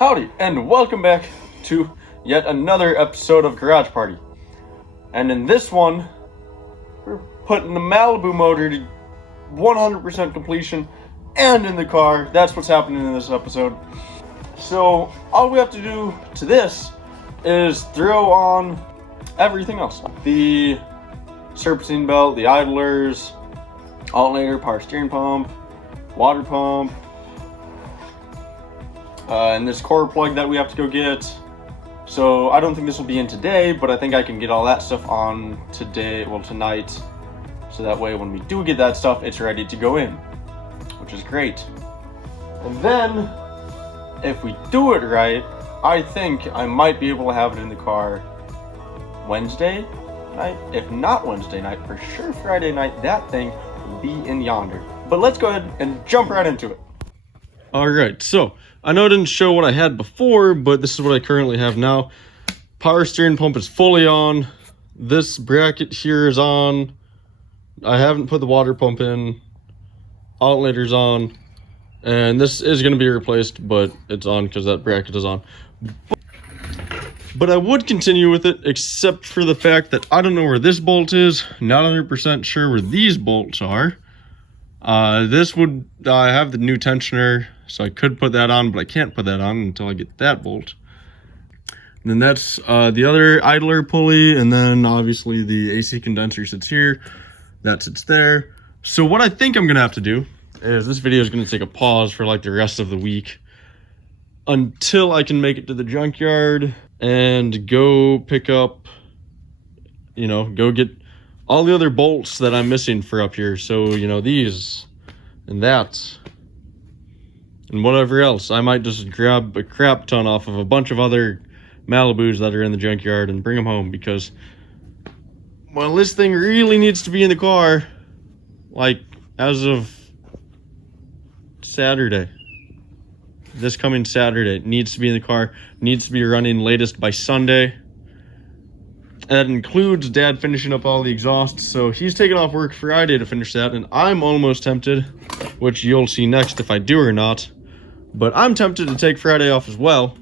Howdy, and welcome back to yet another episode of Garage Party. And in this one, we're putting the Malibu motor to 100% completion and in the car. That's what's happening in this episode. So, all we have to do to this is throw on everything else. The serpentine belt, the idlers, alternator, power steering pump, water pump, and this core plug that we have to go get. So I don't think this will be in today, but I think I can get all that stuff on tonight. So that way when we do get that stuff, it's ready to go in, which is great. And then, if we do it right, I think I might be able to have it in the car Wednesday night. If not Wednesday night, for sure Friday night, that thing will be in yonder. But let's go ahead and jump right into it. Alright, so I know I didn't show what I had before, but this is what I currently have now. Power steering pump is fully on. This bracket here is on. I haven't put the water pump in. Alternator's on. And this is going to be replaced, but it's on because that bracket is on. But I would continue with it, except for the fact that I don't know where this bolt is. Not 100% sure where these bolts are. I have the new tensioner, so I could put that on, but I can't put that on until I get that bolt. And then that's the other idler pulley, and then obviously the AC condenser sits here. That sits there. So what I think I'm gonna have to do is this video is gonna take a pause for like the rest of the week until I can make it to the junkyard and go pick up, go get all the other bolts that I'm missing for up here. So, these and that and whatever else. I might just grab a crap ton off of a bunch of other Malibus that are in the junkyard and bring them home because, well, this thing really needs to be in the car, like, as of Saturday. This coming Saturday. It needs to be in the car. Needs to be running latest by Sunday. That includes Dad finishing up all the exhausts, so he's taking off work Friday to finish that, and I'm almost tempted, which you'll see next if I do or not, but I'm tempted to take Friday off as well,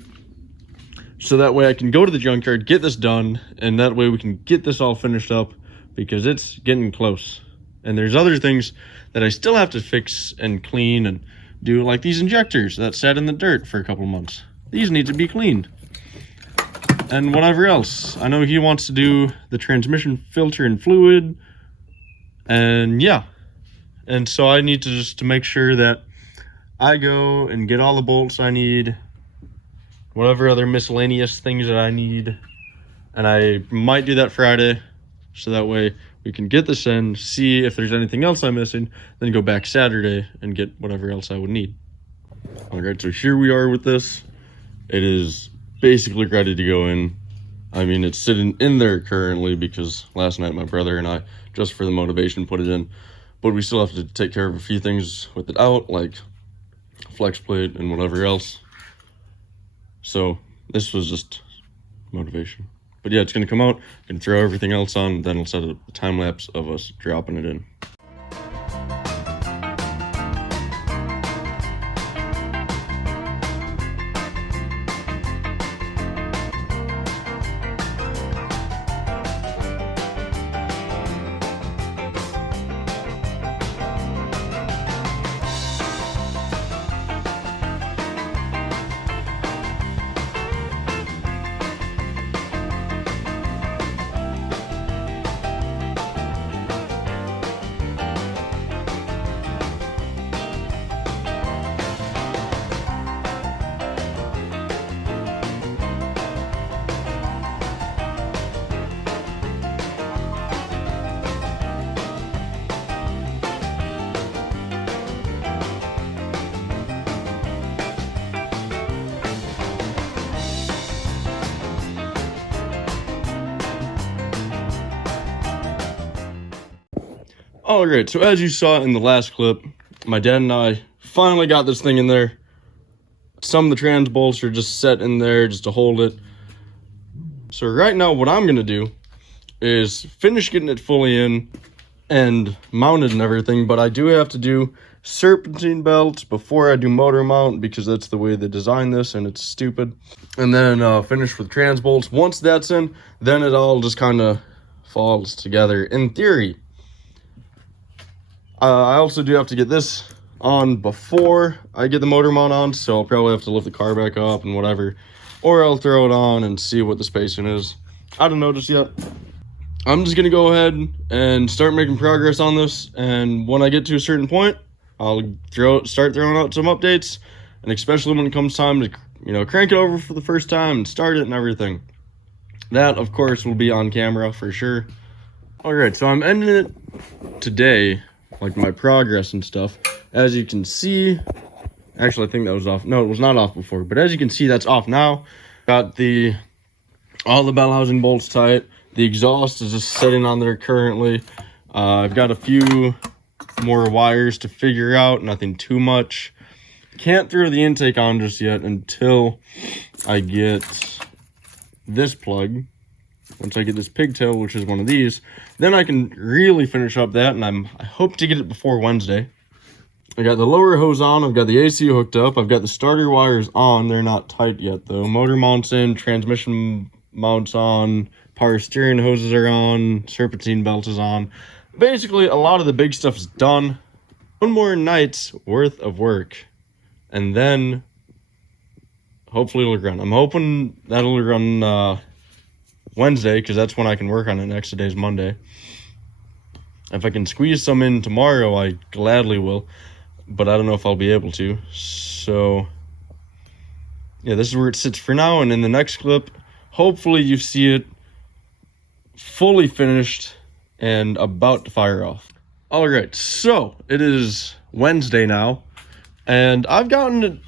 so that way I can go to the junkyard, get this done, and that way we can get this all finished up, because it's getting close. And there's other things that I still have to fix and clean and do, like these injectors that sat in the dirt for a couple months. These need to be cleaned. And whatever else. I know he wants to do the transmission filter and fluid. And yeah. And so I need to just to make sure that I go and get all the bolts I need. Whatever other miscellaneous things that I need. And I might do that Friday. So that way we can get this in, see if there's anything else I'm missing. Then go back Saturday and get whatever else I would need. Alright, so here we are with this. It is basically ready to go in. I mean, it's sitting in there currently because last night my brother and I, just for the motivation, put it in. But we still have to take care of a few things with it out, like flex plate and whatever else. So this was just motivation. But yeah, it's going to come out, I'm going to throw everything else on, then I'll set a time lapse of us dropping it in. Alright, so as you saw in the last clip, my dad and I finally got this thing in there. Some of the trans bolts are just set in there just to hold it. So right now what I'm going to do is finish getting it fully in and mounted and everything, but I do have to do serpentine belt before I do motor mount, because that's the way they designed this and it's stupid. And then finish with trans bolts. Once that's in, then it all just kind of falls together in theory. I also do have to get this on before I get the motor mount on, so I'll probably have to lift the car back up and whatever, or I'll throw it on and see what the spacing is. I don't know just yet. I'm just gonna go ahead and start making progress on this, and when I get to a certain point, I'll start throwing out some updates, and especially when it comes time to, you know, crank it over for the first time and start it and everything. That, of course, will be on camera for sure. All right, so I'm ending it today, like my progress and stuff. As you can see, actually I think that was off. No, it was not off before, but as you can see, that's off now. Got all the bell housing bolts tight. The exhaust is just sitting on there currently. I've got a few more wires to figure out, nothing too much. Can't throw the intake on just yet until I get this plug. Once I get this pigtail, which is one of these, then I can really finish up that, and I hope to get it before Wednesday. I got the lower hose on, I've got the AC hooked up, I've got the starter wires on. They're not tight yet though. Motor mounts in, transmission mounts on, power steering hoses are on, serpentine belt is on. Basically, a lot of the big stuff is done. One more night's worth of work, and then hopefully it'll run. I'm hoping that'll run Wednesday, because that's when I can work on it. Next today's Monday. If I can squeeze some in tomorrow, I gladly will, but I don't know if I'll be able to. So yeah, this is where it sits for now, and in the next clip, hopefully you see it fully finished and about to fire off. All right, so it is Wednesday now, and I've gotten it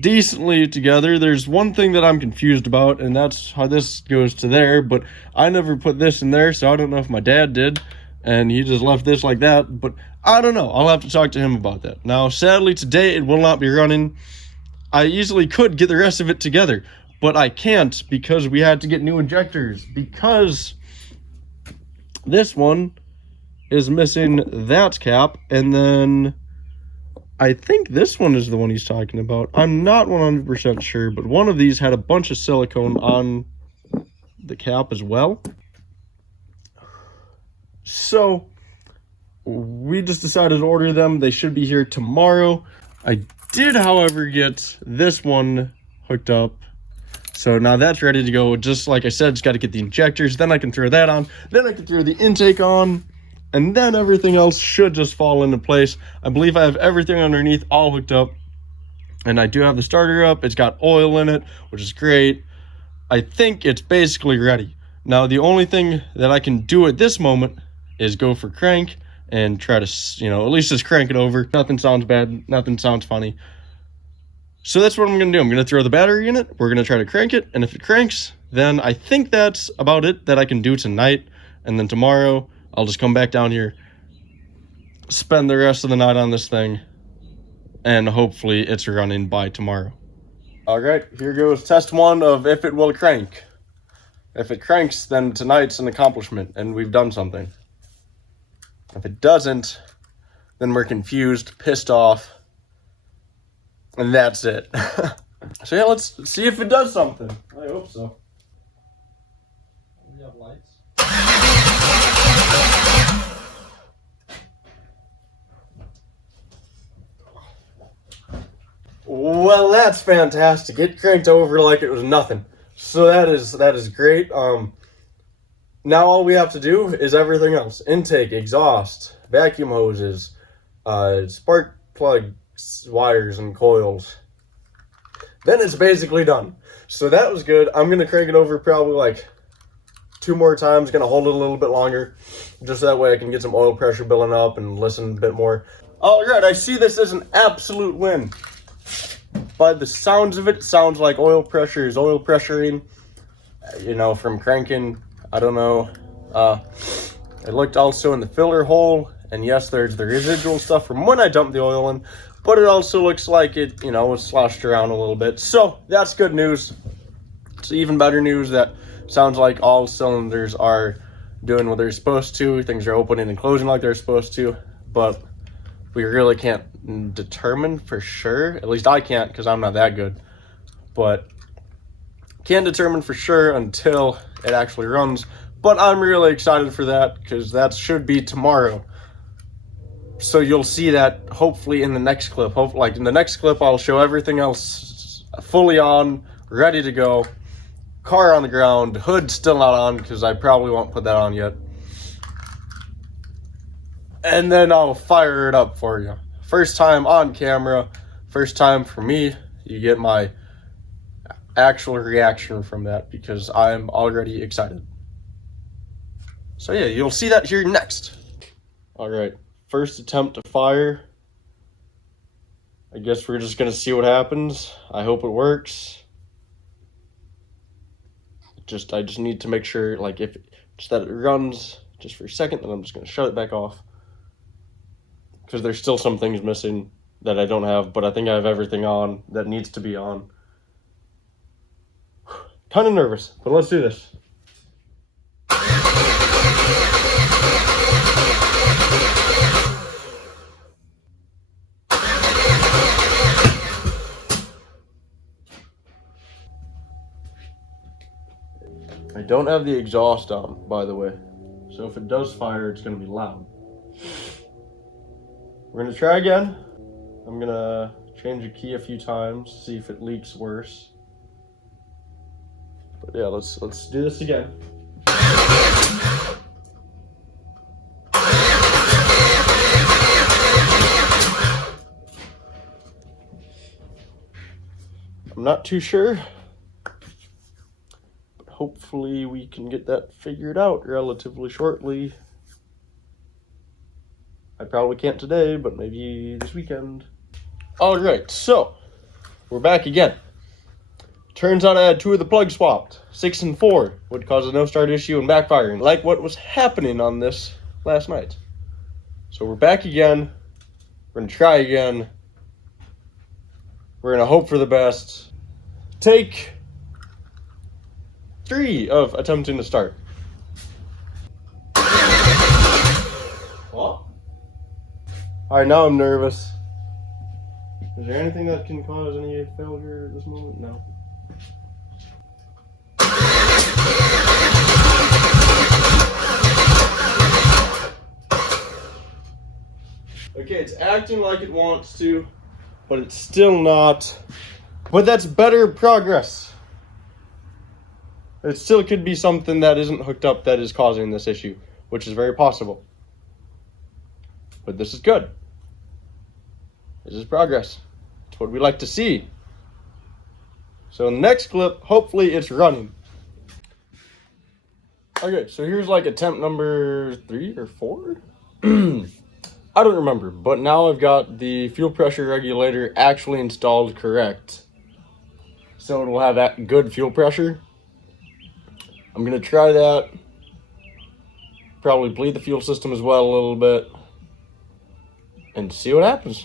decently together. There's one thing that I'm confused about, and that's how this goes to there, but I never put this in there, so I don't know if my dad did, and he just left this like that, but I don't know. I'll have to talk to him about that. Now, sadly, today it will not be running. I easily could get the rest of it together, but I can't because we had to get new injectors, because this one is missing that cap, and then I think this one is the one he's talking about. I'm not 100% sure, but one of these had a bunch of silicone on the cap as well. So we just decided to order them. They should be here tomorrow. I did, however, get this one hooked up. So now that's ready to go. Just like I said, just got to get the injectors. Then I can throw that on. Then I can throw the intake on. And then everything else should just fall into place. I believe I have everything underneath all hooked up. And I do have the starter up. It's got oil in it, which is great. I think it's basically ready. Now, the only thing that I can do at this moment is go for crank and try to, you know, at least just crank it over. Nothing sounds bad. Nothing sounds funny. So that's what I'm going to do. I'm going to throw the battery in it. We're going to try to crank it. And if it cranks, then I think that's about it that I can do tonight. And then tomorrow, I'll just come back down here, spend the rest of the night on this thing, and hopefully it's running by tomorrow. All right, here goes test one of if it will crank. If it cranks, then tonight's an accomplishment, and we've done something. If it doesn't, then we're confused, pissed off, and that's it. So yeah, let's see if it does something. I hope so. We have lights. Well, that's fantastic. It cranked over like it was nothing. So that is great. Now all we have to do is everything else. Intake, exhaust, vacuum hoses, spark plug wires and coils. Then it's basically done. So that was good. I'm going to crank it over probably like 2 more times. Going to hold it a little bit longer. Just that way I can get some oil pressure building up and listen a bit more. All right, I see this as an absolute win. By the sounds of it, it sounds like oil pressure is oil pressuring, you know, from cranking. I don't know. It looked also in the filler hole, and yes, there's the residual stuff from when I dumped the oil in, but it also looks like it, you know, was sloshed around a little bit. So that's good news. It's even better news that sounds like all cylinders are doing what they're supposed to. Things are opening and closing like they're supposed to. But we really can't determine for sure. At least I can't, because I'm not that good. But can't determine for sure until it actually runs. But I'm really excited for that, because that should be tomorrow. So you'll see that hopefully in the next clip. Like in the next clip, I'll show everything else fully on, ready to go. Car on the ground, hood still not on, because I probably won't put that on yet. And then I'll fire it up for you. First time on camera, first time for me. You get my actual reaction from that, because I'm already excited. So yeah, you'll see that here next. All right, first attempt to fire. I guess we're just gonna see what happens. I hope it works. I just need to make sure, like, that it runs just for a second, then I'm just gonna shut it back off. Because there's still some things missing that I don't have, but I think I have everything on that needs to be on. Kind of nervous, but let's do this. I don't have the exhaust on, by the way. So if it does fire, it's going to be loud. We're going to try again. I'm going to change the key a few times, see if it leaks worse. But yeah, let's do this again. I'm not too sure. Hopefully we can get that figured out relatively shortly. I probably can't today, but maybe this weekend. All right, so we're back again. Turns out I had 2 of the plugs swapped. 6 and 4 would cause a no start issue and backfiring, like what was happening on this last night. So we're back again. We're gonna try again. We're gonna hope for the best. Take 3 of attempting to start. What? Alright, now I'm nervous. Is there anything that can cause any failure at this moment? No. Okay, it's acting like it wants to, but it's still not. But that's better progress. It still could be something that isn't hooked up that is causing this issue, which is very possible. But this is good. This is progress. It's what we like to see. So in the next clip, hopefully it's running. Okay, so here's like attempt number 3 or 4? I don't remember, but now I've got the fuel pressure regulator actually installed correct. So it will have that good fuel pressure. I'm gonna try that. Probably bleed the fuel system as well a little bit. And see what happens.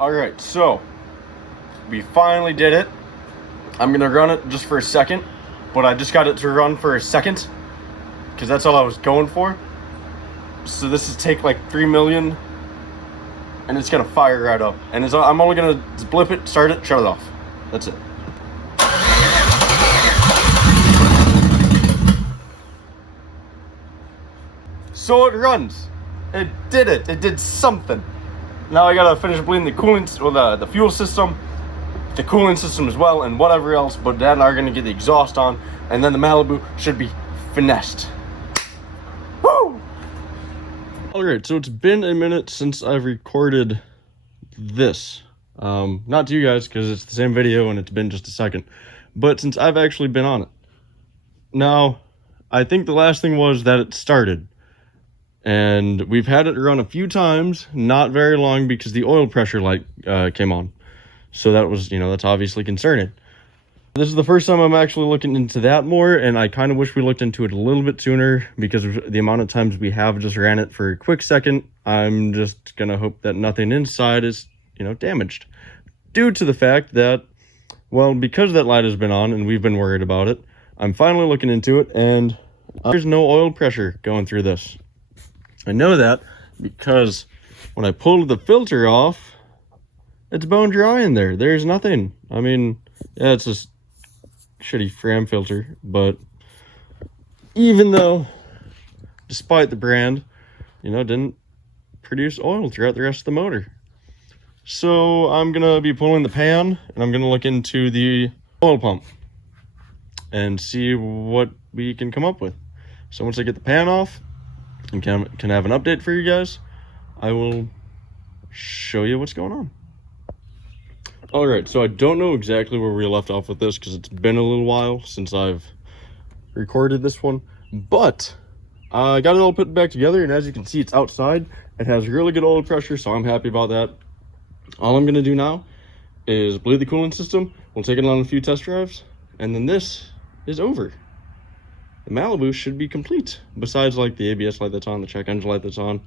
Alright, so we finally did it. I'm gonna run it just for a second, but I just got it to run for a second because that's all I was going for. So this is take like 3 million and it's gonna fire right up. And I'm only gonna blip it, start it, shut it off. That's it. So it runs. It did it. It did something. Now I gotta finish bleeding the coolant, well, the fuel system, the cooling system as well, and whatever else. But then I'm gonna get the exhaust on, and then the Malibu should be finessed. Woo! All right, so it's been a minute since I've recorded this. Not to you guys because it's the same video and it's been just a second, but since I've actually been on it. Now, I think the last thing was that it started. And we've had it run a few times, not very long because the oil pressure light came on. So that was, that's obviously concerning. This is the first time I'm actually looking into that more, and I kind of wish we looked into it a little bit sooner because of the amount of times we have just ran it for a quick second. I'm just going to hope that nothing inside is, damaged. Due to the fact that Well, because that light has been on and we've been worried about it, I'm finally looking into it, and there's no oil pressure going through this. I know that because when I pulled the filter off, it's bone dry in there. There's nothing. I mean, yeah, it's just shitty Fram filter, but even though, despite the brand, didn't produce oil throughout the rest of the motor. So I'm gonna be pulling the pan, and I'm gonna look into the oil pump and see what we can come up with. So once I get the pan off and can have an update for you guys, I will show you what's going on. All right, so I don't know exactly where we left off with this because it's been a little while since I've recorded this one, but I got it all put back together, and as you can see, it's outside. It has really good oil pressure, so I'm happy about that. All I'm gonna do now is bleed the coolant system. We'll take it on a few test drives, and then this is over. The Malibu should be complete, besides like the ABS light that's on, the check engine light that's on.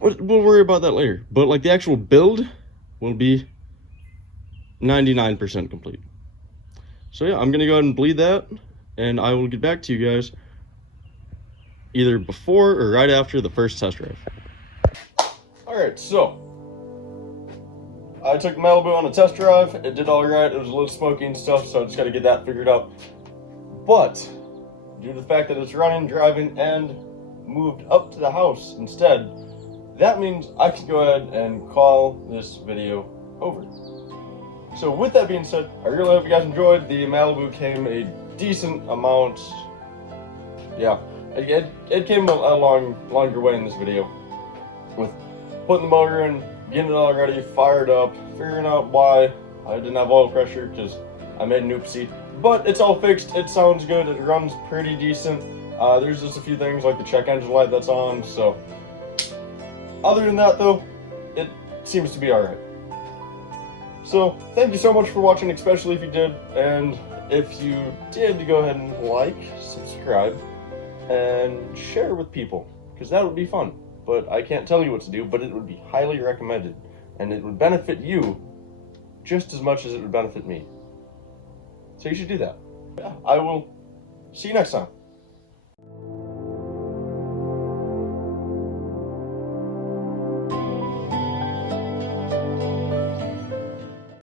We'll worry about that later, but like the actual build will be 99% complete. So yeah, I'm gonna go ahead and bleed that, and I will get back to you guys either before or right after the first test drive. All right, so I took the Malibu on a test drive. It did all right. It was a little smoky and stuff, so I just got to get that figured out. But due to the fact that it's running, driving, and moved up to the house instead, that means I can go ahead and call this video over. So with that being said, I really hope you guys enjoyed. The Malibu came a decent amount. Yeah, it came a longer way in this video, with putting the motor in, getting it all ready, fired up, figuring out why I didn't have oil pressure because I made an oopsie. But it's all fixed. It sounds good. It runs pretty decent. There's just a few things like the check engine light that's on. So other than that, though, it seems to be all right. So thank you so much for watching, especially if you did. And if you did, go ahead and like, subscribe, and share with people, because that would be fun. But I can't tell you what to do, but it would be highly recommended, and it would benefit you just as much as it would benefit me. So you should do that. Yeah, I will see you next time.